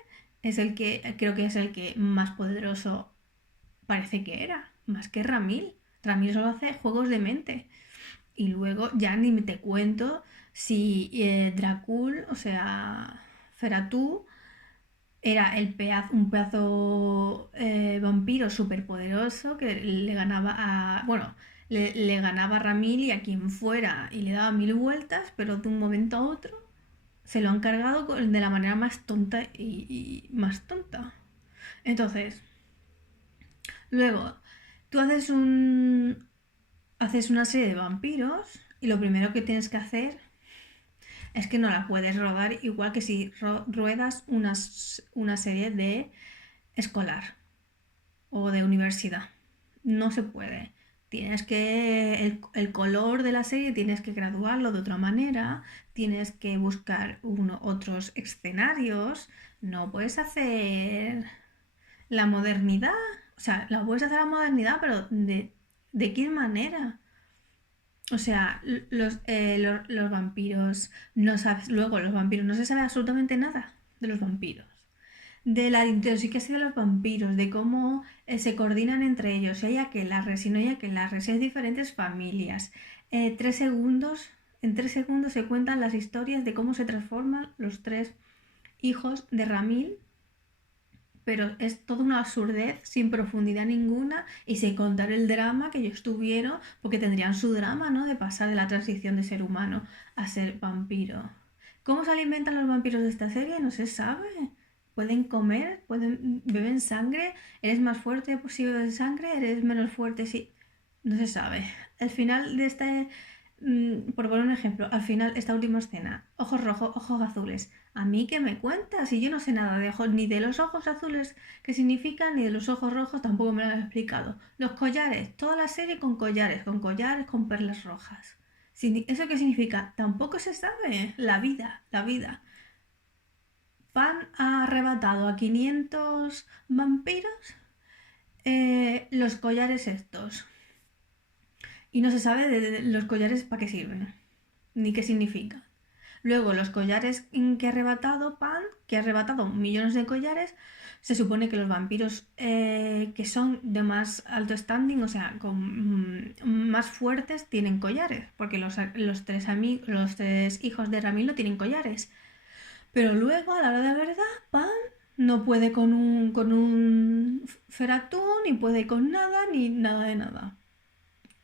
creo que es el que más poderoso parece que era, más que Ramil. Ramil solo hace juegos de mente. Y luego ya ni te cuento si Dracul, o sea, Feratu, era un pedazo vampiro súper poderoso que le ganaba a... Bueno, le ganaba a Ramil y a quien fuera y le daba 1000 vueltas, pero de un momento a otro se lo han cargado de la manera más tonta y más tonta. Entonces, luego, tú haces una serie de vampiros y lo primero que tienes que hacer es que no la puedes rodar igual que si ruedas una serie de escolar o de universidad. No se puede. Tienes que... El color de la serie tienes que graduarlo de otra manera, tienes que buscar otros escenarios, no puedes hacer la modernidad, o sea, la puedes hacer la modernidad, pero ¿de qué manera? O sea, los vampiros luego los vampiros no se sabe absolutamente nada de los vampiros. De la intoxicación de los vampiros, de cómo se coordinan entre ellos, si hay aquelarres, si no hay aquelarres, si hay diferentes familias. En 3 segundos se cuentan las historias de cómo se transforman los 3 hijos de Ramil, pero es toda una absurdez sin profundidad ninguna y sin contar el drama que ellos tuvieron, porque tendrían su drama, ¿no? De pasar de la transición de ser humano a ser vampiro. ¿Cómo se alimentan los vampiros de esta serie? No se sabe. Pueden comer, beben sangre, eres más fuerte si bebes sangre, eres menos fuerte si... No se sabe. El final de por poner un ejemplo, al final, esta última escena, ojos rojos, ojos azules. ¿A mí qué me cuentas? Y yo no sé nada de ojos, ni de los ojos azules qué significan, ni de los ojos rojos tampoco me lo han explicado. Los collares, toda la serie con collares, con perlas rojas. ¿Eso qué significa? Tampoco se sabe. La vida. Pan ha arrebatado a 500 vampiros los collares estos. Y no se sabe de los collares para qué sirven, ni qué significan. Luego, los collares que ha arrebatado Pan, que ha arrebatado millones de collares, se supone que los vampiros que son de más alto standing, o sea, más fuertes, tienen collares, porque los tres hijos de Ramil no tienen collares. Pero luego, a la hora de la verdad, Pan no puede con un Feratún, ni puede con nada, ni nada de nada.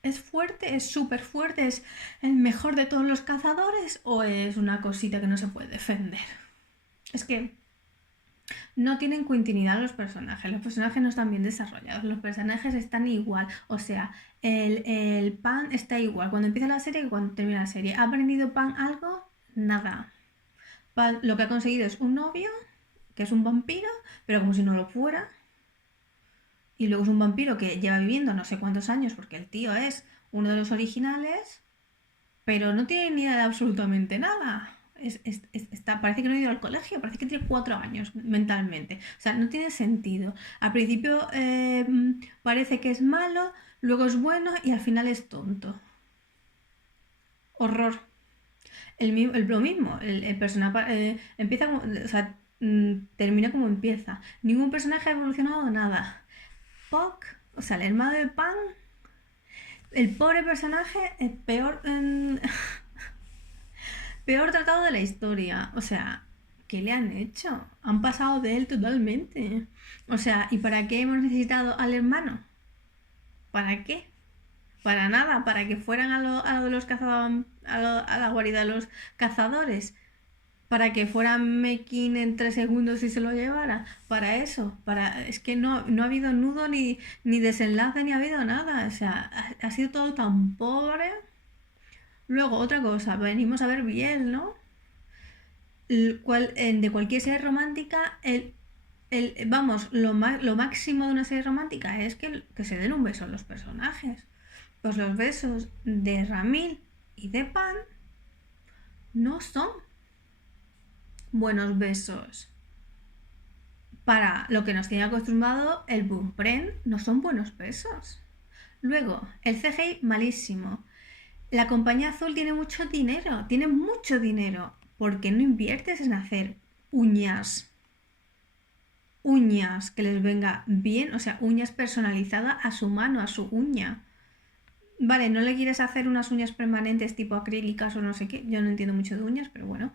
¿Es fuerte? ¿Es súper fuerte? ¿Es el mejor de todos los cazadores? ¿O es una cosita que no se puede defender? Es que no tienen continuidad los personajes no están bien desarrollados, los personajes están igual, o sea, el Pan está igual cuando empieza la serie que cuando termina la serie. ¿Ha aprendido Pan algo? Nada. Pan lo que ha conseguido es un novio, que es un vampiro, pero como si no lo fuera. Y luego es un vampiro que lleva viviendo no sé cuántos años, porque el tío es uno de los originales, pero no tiene ni idea de absolutamente nada. Parece que no ha ido al colegio, parece que tiene 4 años mentalmente. O sea, no tiene sentido. Al principio parece que es malo, luego es bueno y al final es tonto. Horror. Lo mismo, el personaje empieza como, o sea, termina como empieza. Ningún personaje ha evolucionado nada. Puck, o sea, el hermano de Pan, el pobre personaje es peor tratado de la historia. O sea, ¿qué le han hecho? Han pasado de él totalmente. O sea, ¿y para qué hemos necesitado al hermano? ¿Para qué? Para nada, para que fueran a lo de los cazadores, a la guarida de los cazadores. Para que fuera Mekin en 3 segundos y se lo llevara. Para eso. Es que no ha habido nudo ni desenlace ni ha habido nada. O sea, ha sido todo tan pobre. Luego, otra cosa. Venimos a ver Biel, ¿no? De cualquier serie romántica, vamos, lo máximo de una serie romántica es que se den un beso a los personajes. Pues los besos de Ramil y de Pan no son buenos besos. Para lo que nos tiene acostumbrado el Bumpren, no son buenos besos. Luego, el CGI malísimo. La compañía azul tiene mucho dinero. ¿Por qué no inviertes en hacer uñas que les venga bien? O sea, uñas personalizadas a su mano, a su uña. Vale, no le quieres hacer unas uñas permanentes tipo acrílicas o no sé qué. Yo no entiendo mucho de uñas, pero bueno.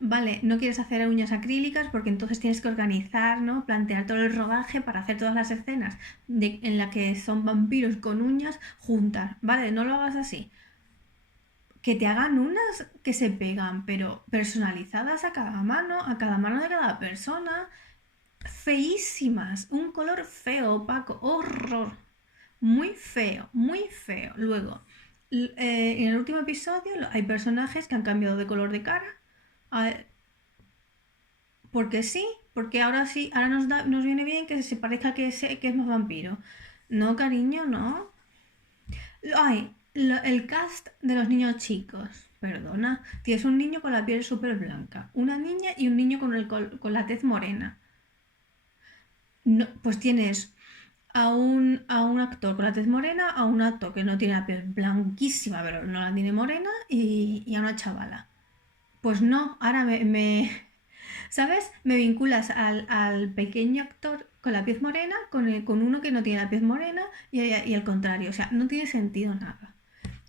Vale, no quieres hacer uñas acrílicas porque entonces tienes que organizar, ¿no? Plantear todo el rodaje para hacer todas las escenas en las que son vampiros con uñas juntas. Vale, no lo hagas así. Que te hagan unas que se pegan, pero personalizadas a cada mano de cada persona. Feísimas. Un color feo, opaco. Horror. Muy feo, muy feo. Luego, en el último episodio hay personajes que han cambiado de color de cara. Porque sí, porque ahora sí, ahora nos viene bien que se parezca que es más vampiro. No, cariño, no. El cast de los niños chicos. Perdona, tienes un niño con la piel súper blanca, una niña y un niño con la tez morena. No, pues tienes a un actor con la tez morena, a un actor que no tiene la piel blanquísima, pero no la tiene morena, y a una chavala. Pues no, ahora ¿sabes? Me vinculas al pequeño actor con la piel morena con uno que no tiene la piel morena y al contrario. O sea, no tiene sentido nada.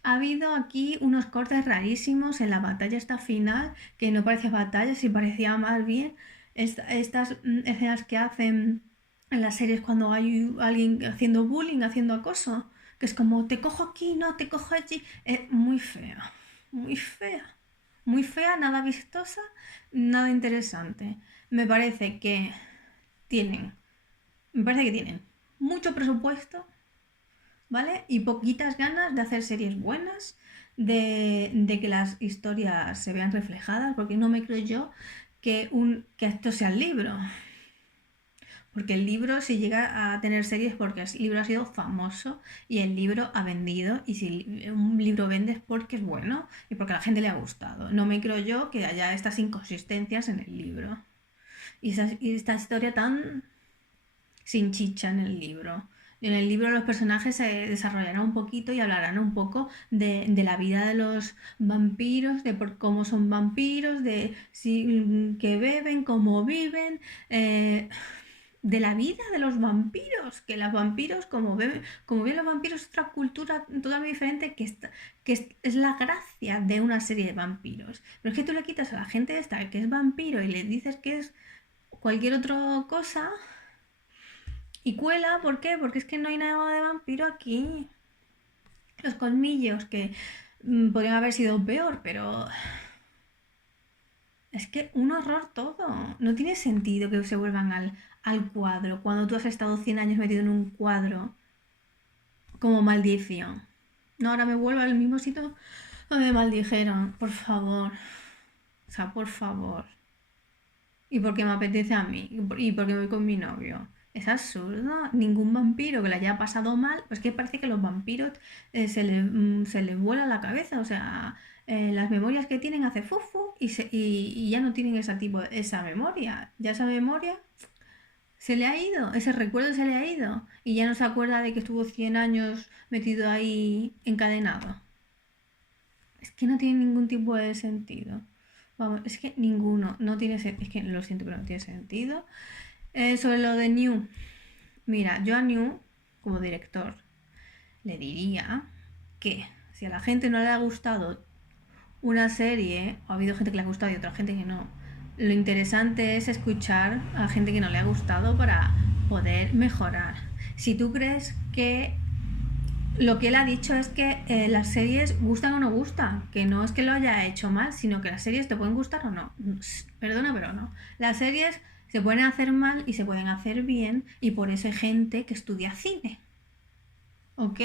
Ha habido aquí unos cortes rarísimos en la batalla esta final, que no parecía batalla, si parecía más bien estas escenas que hacen en las series cuando hay alguien haciendo bullying, haciendo acoso, que es como te cojo aquí, no, te cojo allí. Es muy fea, muy fea. Muy fea, nada vistosa, nada interesante. Me parece que tienen mucho presupuesto, ¿vale? Y poquitas ganas de hacer series buenas, de que las historias se vean reflejadas, porque no me creo yo que esto sea el libro. Porque el libro, si llega a tener series, porque el libro ha sido famoso y el libro ha vendido. Y si un libro vende es porque es bueno y porque a la gente le ha gustado. No me creo yo que haya estas inconsistencias en el libro. Y esta historia tan sin chicha en el libro. En el libro los personajes se desarrollarán un poquito y hablarán un poco de la vida de los vampiros, de cómo son vampiros, de qué beben, cómo viven, de la vida de los vampiros, que los vampiros, como ven los vampiros, es otra cultura totalmente diferente, que es la gracia de una serie de vampiros. Pero es que tú le quitas a la gente esta que es vampiro y le dices que es cualquier otra cosa y cuela. ¿Por qué? Porque es que no hay nada de vampiro aquí. Los colmillos, que podrían haber sido peor, pero es que un horror todo. No tiene sentido que se vuelvan al cuadro cuando tú has estado 100 años metido en un cuadro como maldición. No, ahora me vuelvo al mismo sitio donde me maldijeron. Por favor. O sea, por favor. Y porque me apetece a mí. Y porque voy con mi novio. Es absurdo. Ningún vampiro que le haya pasado mal. Pues que parece que los vampiros se les vuela la cabeza. O sea, las memorias que tienen hace fufu y ya no tienen esa memoria. Ya esa memoria se le ha ido. Ese recuerdo se le ha ido. Y ya no se acuerda de que estuvo 100 años metido ahí encadenado. Es que no tiene ningún tipo de sentido. Vamos, es que ninguno. No tiene sentido. Es que lo siento, pero no tiene sentido. Sobre lo de New. Mira, yo a New, como director, le diría que si a la gente no le ha gustado una serie, o ha habido gente que le ha gustado y otra gente que no, lo interesante es escuchar a la gente que no le ha gustado para poder mejorar. Si tú crees que lo que él ha dicho es que las series gustan o no gustan, que no es que lo haya hecho mal, sino que las series te pueden gustar o no. Perdona, pero no. Las series se pueden hacer mal y se pueden hacer bien, y por eso hay gente que estudia cine. ¿Ok?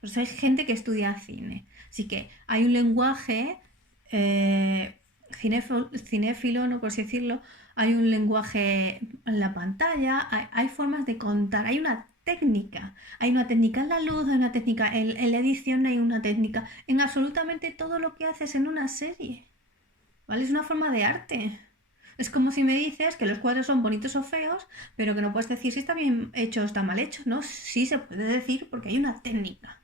Por eso hay gente que estudia cine. Así que hay un lenguaje cinéfilo, no por así decirlo, hay un lenguaje en la pantalla, hay formas de contar, hay una técnica en la luz, hay una técnica en la edición, hay una técnica en absolutamente todo lo que haces en una serie, ¿vale? Es una forma de arte. Es como si me dices que los cuadros son bonitos o feos, pero que no puedes decir si está bien hecho o está mal hecho, ¿no? Sí se puede decir porque hay una técnica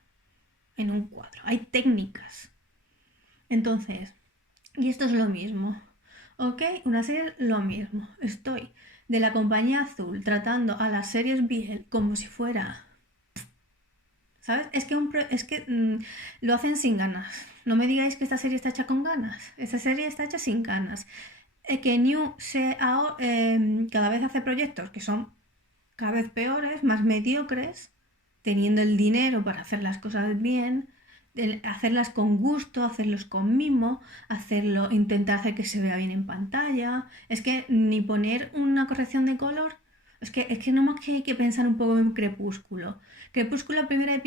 en un cuadro, hay técnicas. Entonces, y esto es lo mismo, ¿ok? Una serie es lo mismo. Estoy de la compañía azul tratando a las series Biel como si fuera... ¿Sabes? Es que lo hacen sin ganas. No me digáis que esta serie está hecha con ganas. Esta serie está hecha sin ganas. Que New cada vez hace proyectos que son cada vez peores, más mediocres, teniendo el dinero para hacer las cosas bien, hacerlas con gusto, hacerlos con mimo, intentar hacer que se vea bien en pantalla. Es que ni poner una corrección de color, es que no más que hay que pensar un poco en Crepúsculo. Crepúsculo, primera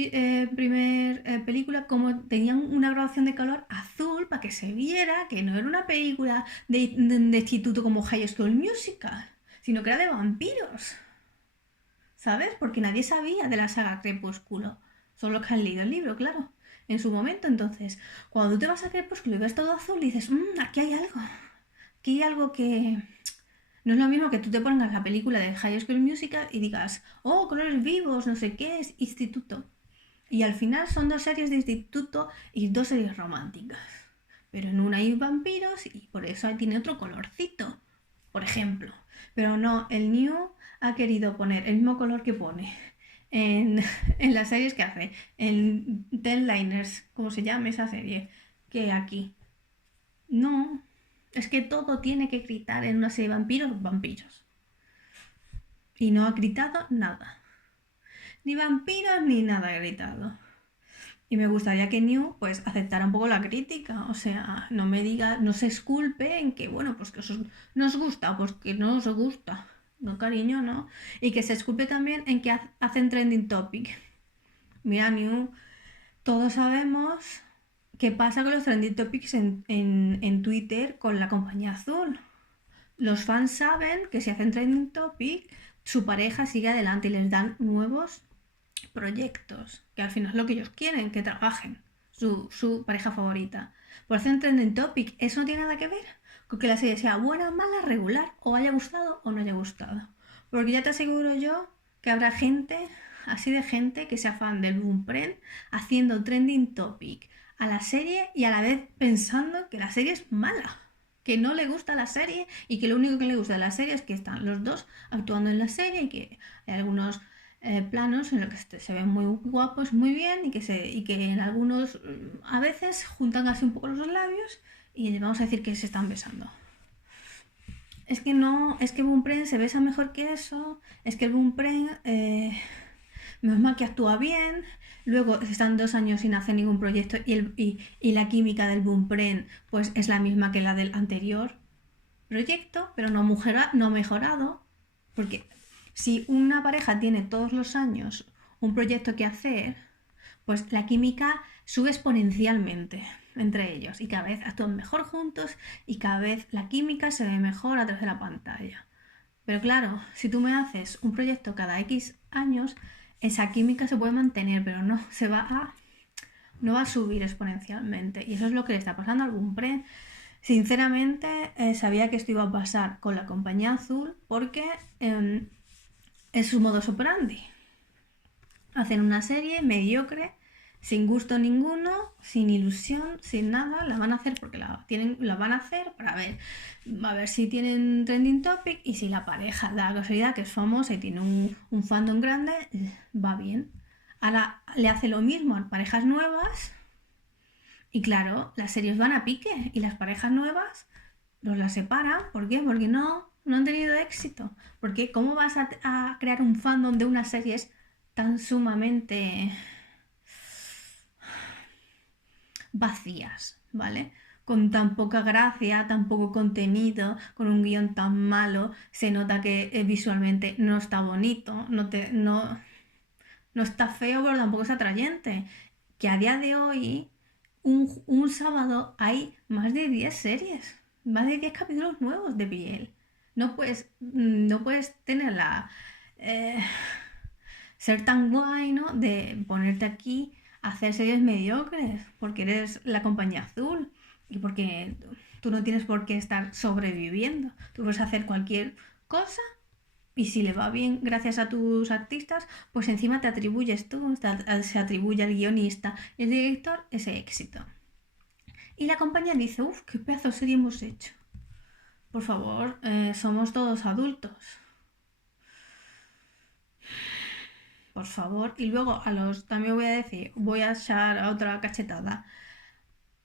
película, como tenían una grabación de color azul para que se viera que no era una película de instituto como High School Musical, sino que era de vampiros, ¿sabes? Porque nadie sabía de la saga Crepúsculo, solo los que han leído el libro, claro, en su momento. Entonces, cuando tú te vas a Crepúsculo y ves todo azul y dices, aquí hay algo que... No es lo mismo que tú te pongas la película de High School Musical y digas, oh, colores vivos, no sé qué, es instituto. Y al final son 2 series de instituto y 2 series románticas. Pero en una hay vampiros y por eso tiene otro colorcito, por ejemplo. Pero no, el New ha querido poner el mismo color que pone en las series que hace, en Ten Liners, como se llama esa serie, que aquí. No... Es que todo tiene que gritar en una serie de vampiros. Y no ha gritado nada. Ni vampiros ni nada ha gritado. Y me gustaría que New pues aceptara un poco la crítica. O sea, no me diga, no se esculpe en que, bueno, pues que nos gusta, pues que no os gusta. No, cariño, ¿no? Y que se esculpe también en que hacen trending topic. Mira, New, todos sabemos ¿qué pasa con los trending topics en Twitter con la compañía azul? Los fans saben que si hacen trending topic, su pareja sigue adelante y les dan nuevos proyectos, que al final es lo que ellos quieren, que trabajen, su pareja favorita. Por hacer un trending topic, eso no tiene nada que ver con que la serie sea buena, mala, regular, o haya gustado o no haya gustado. Porque ya te aseguro yo que habrá gente, así de gente, que sea fan del Boomprend, haciendo trending topic a la serie y a la vez pensando que la serie es mala, que no le gusta la serie y que lo único que le gusta de la serie es que están los dos actuando en la serie y que hay algunos planos en los que se ven muy guapos, muy bien y que en algunos a veces juntan así un poco los labios y vamos a decir que se están besando. Es que no, es que Boomprend se besa mejor que eso, es que el Boomprend menos mal que actúa bien, luego están 2 años sin hacer ningún proyecto y la química del Boomprend pues es la misma que la del anterior proyecto, pero no mejorado, porque si una pareja tiene todos los años un proyecto que hacer, pues la química sube exponencialmente entre ellos y cada vez actúan mejor juntos y cada vez la química se ve mejor a través de la pantalla. Pero claro, si tú me haces un proyecto cada X años, esa química se puede mantener, pero no va a subir exponencialmente. Y eso es lo que le está pasando al Boomprend. Sinceramente, sabía que esto iba a pasar con la compañía azul porque es su modus operandi. Hacen una serie mediocre, sin gusto ninguno, sin ilusión, sin nada. La van a hacer porque la van a hacer para ver si tienen trending topic y si la pareja da la casualidad que es famosa y tiene un fandom grande, va bien. Ahora le hace lo mismo a parejas nuevas y claro, las series van a pique y las parejas nuevas los las separan. ¿Por qué? Porque no han tenido éxito. Porque ¿cómo vas a crear un fandom de unas series tan sumamente vacías, ¿vale? Con tan poca gracia, tan poco contenido, con un guión tan malo, se nota que visualmente no está bonito, no está feo, pero tampoco es atrayente. Que a día de hoy, un sábado, hay más de 10 series, más de 10 capítulos nuevos de piel. No puedes tenerla, ser tan guay, ¿no? De ponerte aquí a hacer series mediocres, porque eres la compañía azul y porque tú no tienes por qué estar sobreviviendo. Tú puedes hacer cualquier cosa y si le va bien gracias a tus artistas, pues encima te atribuyes tú, se atribuye al guionista y al director ese éxito. Y la compañía dice, uff, qué pedazo de serie hemos hecho. Por favor, somos todos adultos. Por favor. Y luego también voy a echar otra cachetada.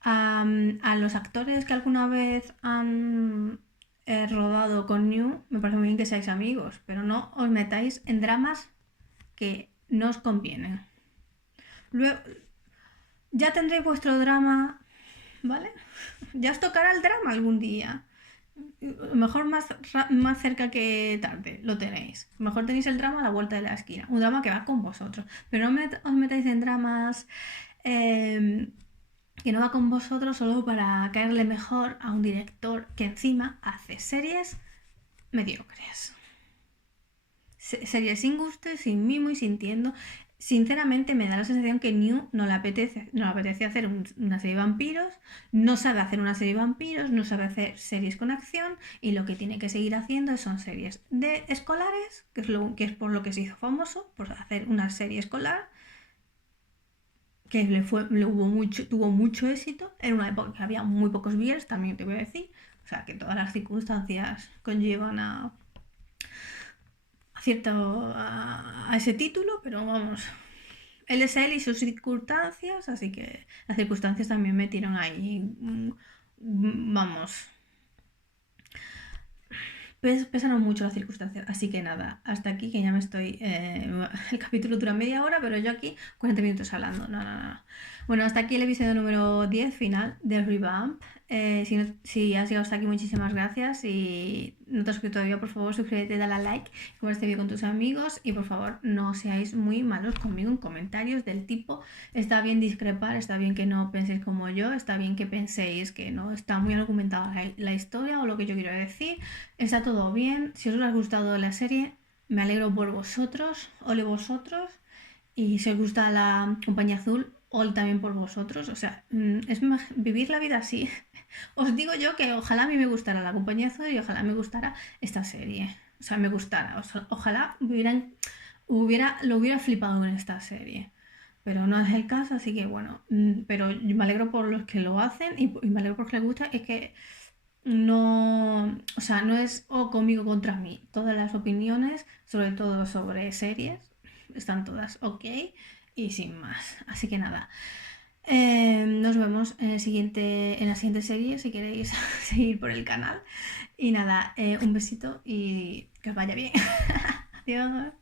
A los actores que alguna vez han rodado con New, me parece muy bien que seáis amigos, pero no os metáis en dramas que no os convienen. Luego, ya tendréis vuestro drama, ¿vale? Ya os tocará el drama algún día. Mejor más cerca que tarde lo tenéis. Mejor tenéis el drama a la vuelta de la esquina. Un drama que va con vosotros. Pero no os metáis en dramas que no va con vosotros solo para caerle mejor a un director que encima hace series mediocres. Series sin gusto, sin mimo y sintiendo. Sinceramente me da la sensación que New no le apetece hacer una serie de vampiros, no sabe hacer una serie de vampiros, no sabe hacer series con acción y lo que tiene que seguir haciendo son series de escolares, que es por lo que se hizo famoso, por hacer una serie escolar que tuvo mucho éxito en una época que había muy pocos viewers, también te voy a decir, o sea que todas las circunstancias conllevan a ese título, pero vamos, él es él y sus circunstancias, así que las circunstancias también metieron ahí, vamos, pesaron mucho las circunstancias, así que nada, hasta aquí que ya me estoy, el capítulo dura media hora, pero yo aquí 40 minutos hablando, no. Bueno, hasta aquí el episodio número 10 final de Revamp. Si has llegado hasta aquí, muchísimas gracias. Y no te has suscrito todavía, por favor, suscríbete, dale a like, comparte este vídeo con tus amigos y por favor no seáis muy malos conmigo en comentarios del tipo está bien discrepar, está bien que no penséis como yo, está bien que penséis que no está muy argumentada la historia o lo que yo quiero decir, está todo bien. Si os ha gustado la serie, me alegro por vosotros, ole vosotros. Y si os gusta la Compañía Azul, ole también por vosotros. O sea, es vivir la vida así. Os digo yo que ojalá a mí me gustara la Compañía Azul y ojalá me gustara esta serie. O sea, me gustara. Ojalá lo hubiera flipado en esta serie. Pero no es el caso, así que bueno. Pero me alegro por los que lo hacen y me alegro porque les gusta. Es que no, o sea, no es conmigo contra mí. Todas las opiniones, sobre todo sobre series, están todas ok y sin más. Así que nada. Nos vemos en la siguiente serie si queréis seguir por el canal. Y nada, un besito y que os vaya bien. Adiós.